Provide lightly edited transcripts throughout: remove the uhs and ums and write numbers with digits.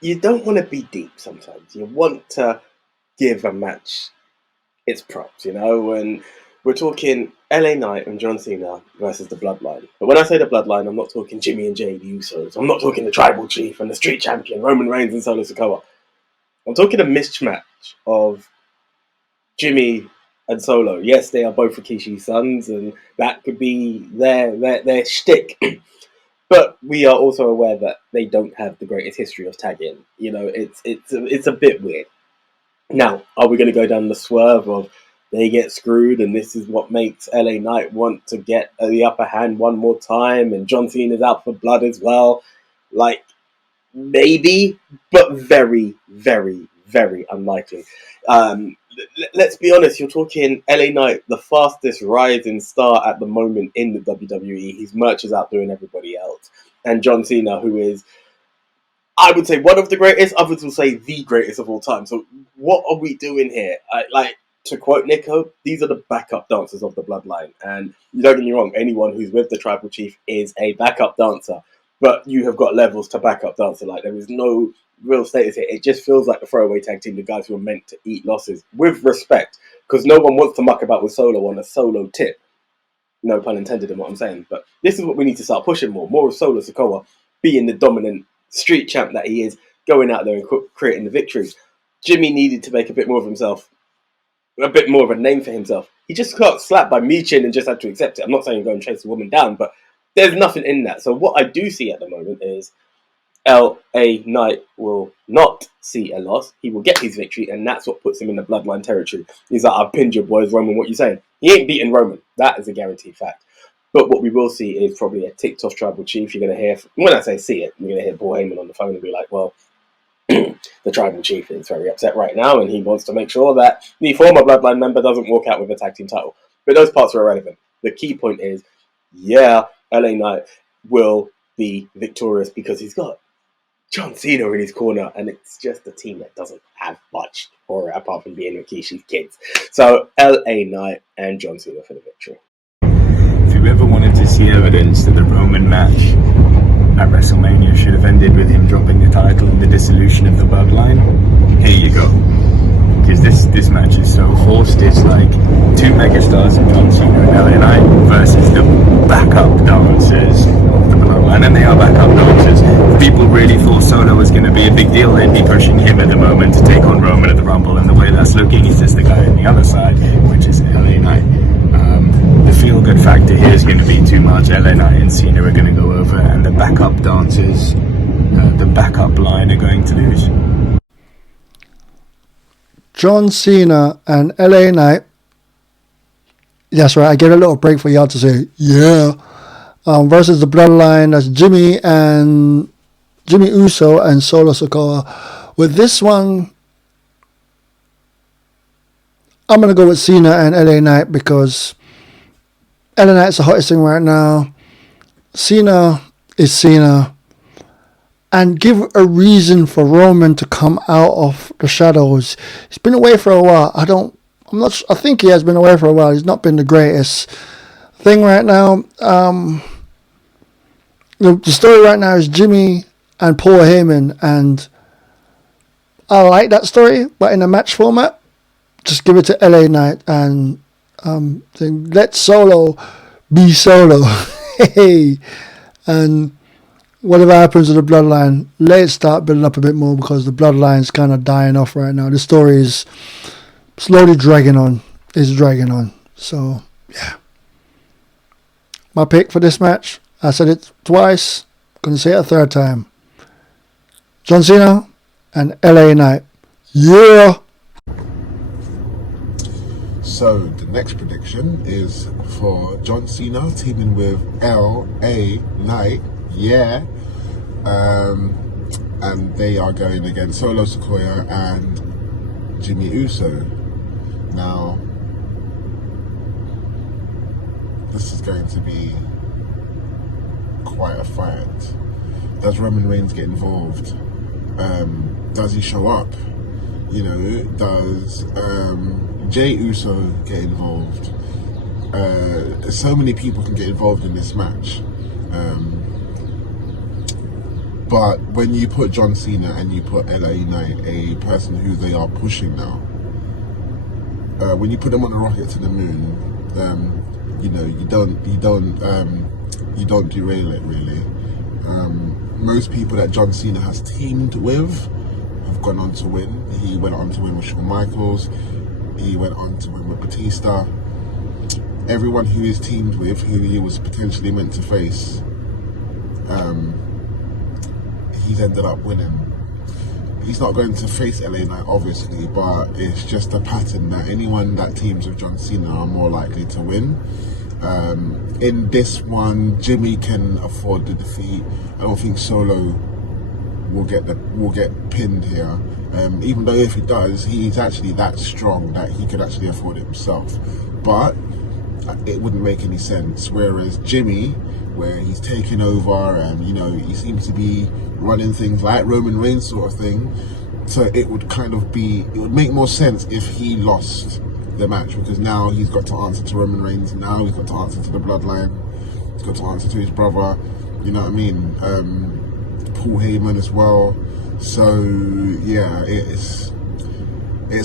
you don't want to be deep sometimes. You want to give a match its props, and we're talking LA Knight and John Cena versus the Bloodline. But when I say the Bloodline, I'm not talking Jimmy and Jay, the Usos. I'm not talking the Tribal Chief and the Street Champion, Roman Reigns and Solo Sikoa. I'm talking a mismatch of Jimmy and Solo. Yes, they are both Rikishi's sons, and that could be their shtick. But we are also aware that they don't have the greatest history of tagging. It's a bit weird. Now, are we going to go down the swerve of they get screwed and this is what makes LA Knight want to get the upper hand one more time and John Cena's out for blood as well? Like, maybe, but very, very, very unlikely. Let's be honest, you're talking LA Knight, the fastest rising star at the moment in the WWE. His merch is outdoing everybody else. And John Cena, who is, I would say, one of the greatest, others will say the greatest of all time. So what are we doing here? To quote Nico, these are the backup dancers of the Bloodline. And don't get me wrong, anyone who's with the Tribal Chief is a backup dancer. But you have got levels to backup dancer. Like, there is no real status here. It just feels like the throwaway tag team, the guys who are meant to eat losses with respect. Because no one wants to muck about with Solo on a solo tip. No pun intended in what I'm saying. But this is what we need to start pushing more. More of Solo Sikoa being the dominant street champ that he is, going out there and creating the victories. Jimmy needed to make a bit more of himself, a bit more of a name for himself. He just got slapped by Michin and just had to accept it. I'm not saying go and chase the woman down, but there's nothing in that. So what I do see at the moment is LA Knight will not see a loss. He will get his victory, and that's what puts him in the Bloodline territory. He's like, I've pinned your boys, Roman, what you saying? He ain't beating Roman. That is a guaranteed fact. But what we will see is probably a ticked off Tribal Chief. You're going to hear, when I say see it, you're going to hear Paul Heyman on the phone and be like, well, the Tribal Chief is very upset right now, and he wants to make sure that the former Bloodline member doesn't walk out with a tag team title. But those parts are irrelevant. The key point is, LA Knight will be victorious because he's got John Cena in his corner, and it's just a team that doesn't have much for it apart from being Rikishi's kids. So LA Knight and John Cena for the victory. If you ever wanted to see evidence that the Roman match at WrestleMania should have ended with him dropping the title and the dissolution of the Bloodline, here you go. Because this match is so forced. It's like two megastars in John Cena and LA Knight versus the backup dancers of the Bloodline, and they are backup dancers. People really thought Solo was going to be a big deal. They'd be pushing him at the moment to take on Roman at the Rumble, and the way that's looking, he's just the guy on the other side, which is LA Knight. The feel-good factor here is going to be too much. LA Knight and Cena are going to go over, and the backup dancers, the backup line, are going to lose. John Cena and LA Knight. That's right, I get a little break for y'all to say, yeah. Versus the Bloodline, that's Jimmy Uso and Solo Sikoa. With this one, I'm going to go with Cena and LA Knight because LA Knight's the hottest thing right now. Cena is Cena. And give a reason for Roman to come out of the shadows. He's been away for a while. I think he has been away for a while. He's not been the greatest thing right now. The story right now is Jimmy and Paul Heyman, and I like that story, but in a match format, just give it to LA Knight and let Solo be Solo. Hey, and whatever happens to the Bloodline, let it start building up a bit more because the Bloodline's kind of dying off right now. The story is slowly dragging on. It's dragging on. So, yeah. My pick for this match, I said it twice, going to say it a third time. John Cena and LA Knight. Yeah! So, the next prediction is for John Cena teaming with LA Knight. Yeah, and they are going against Solo Sikoa and Jimmy Uso. Now, this is going to be quite a fight. Does Roman Reigns get involved? Does he show up? Does Jey Uso get involved? So many people can get involved in this match. But when you put John Cena and you put LA Knight, a person who they are pushing now, when you put them on a rocket to the moon, you know, you don't derail it really. Most people that John Cena has teamed with have gone on to win. He went on to win with Shawn Michaels. He went on to win with Batista. Everyone who he's teamed with, who he was potentially meant to face, he's ended up winning. He's not going to face LA Knight, obviously, but it's just a pattern that anyone that teams with John Cena are more likely to win. In this one, Jimmy can afford the defeat. I don't think Solo will get pinned here. Even though if he does, he's actually that strong that he could actually afford it himself. But it wouldn't make any sense. Whereas Jimmy, where he's taken over and, you know, he seems to be running things like Roman Reigns sort of thing, so it would make more sense if he lost the match, because now he's got to answer to Roman Reigns, now he's got to answer to the Bloodline, he's got to answer to his brother, you know what I mean, Paul Heyman as well. So yeah, it's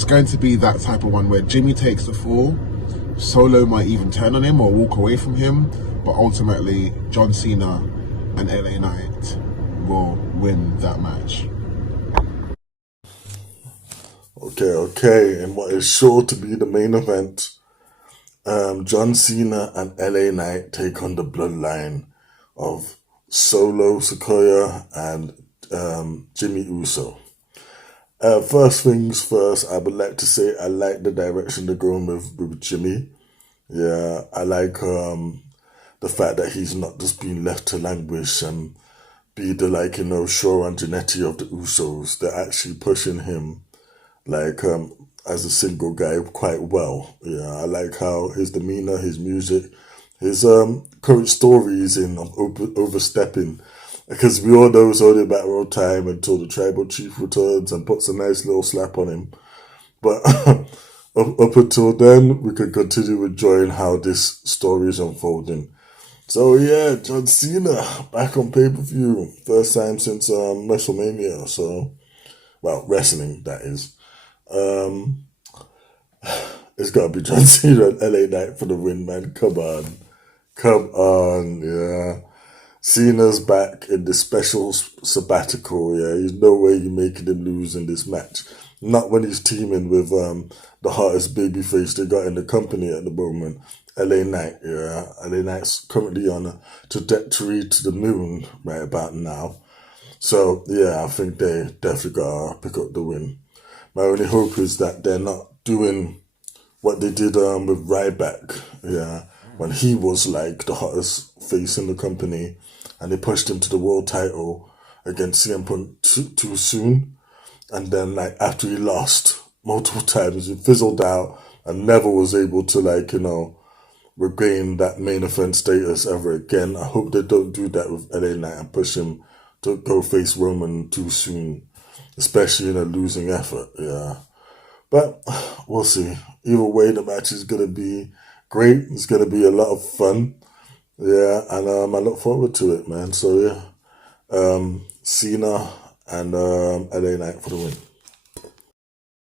going to be that type of one where Jimmy takes the fall. Solo might even turn on him or walk away from him, but ultimately John Cena and LA Knight will win that match. Okay, and what is sure to be the main event, John Cena and LA Knight take on the Bloodline of Solo, Sikoa, and Jimmy Uso. First things first, I would like to say I like the direction they're going with Jimmy. Yeah, I like the fact that he's not just being left to languish and be the, like, you know, Shaw and Jannetty of the Usos. They're actually pushing him like as a single guy quite well. Yeah, I like how his demeanor, his music, his current stories in overstepping, because we all know it's only a matter of time until the tribal chief returns and puts a nice little slap on him. But up until then, we can continue enjoying how this story is unfolding. So yeah, John Cena back on pay-per-view, first time since WrestleMania. So, well, wrestling that is. It's gotta be John Cena and LA Knight for the win, man. Come on, yeah. Cena's back in the special sabbatical, yeah. There's no way you're making him lose in this match. Not when he's teaming with the hottest babyface they got in the company at the moment, LA Knight, yeah. LA Knight's currently on a trajectory to the moon right about now. So, yeah, I think they definitely gotta pick up the win. My only hope is that they're not doing what they did with Ryback, yeah, when he was like the hottest face in the company and they pushed him to the world title against CM Punk too soon. And then, like, after he lost multiple times, he fizzled out and never was able to, like, you know, regain that main event status ever again. I hope they don't do that with LA Knight and push him to go face Roman too soon, especially in a losing effort, yeah. But we'll see. Either way, the match is going to be great. It's going to be a lot of fun, yeah, and I look forward to it, man. So, yeah, Cena and LA Knight for the win.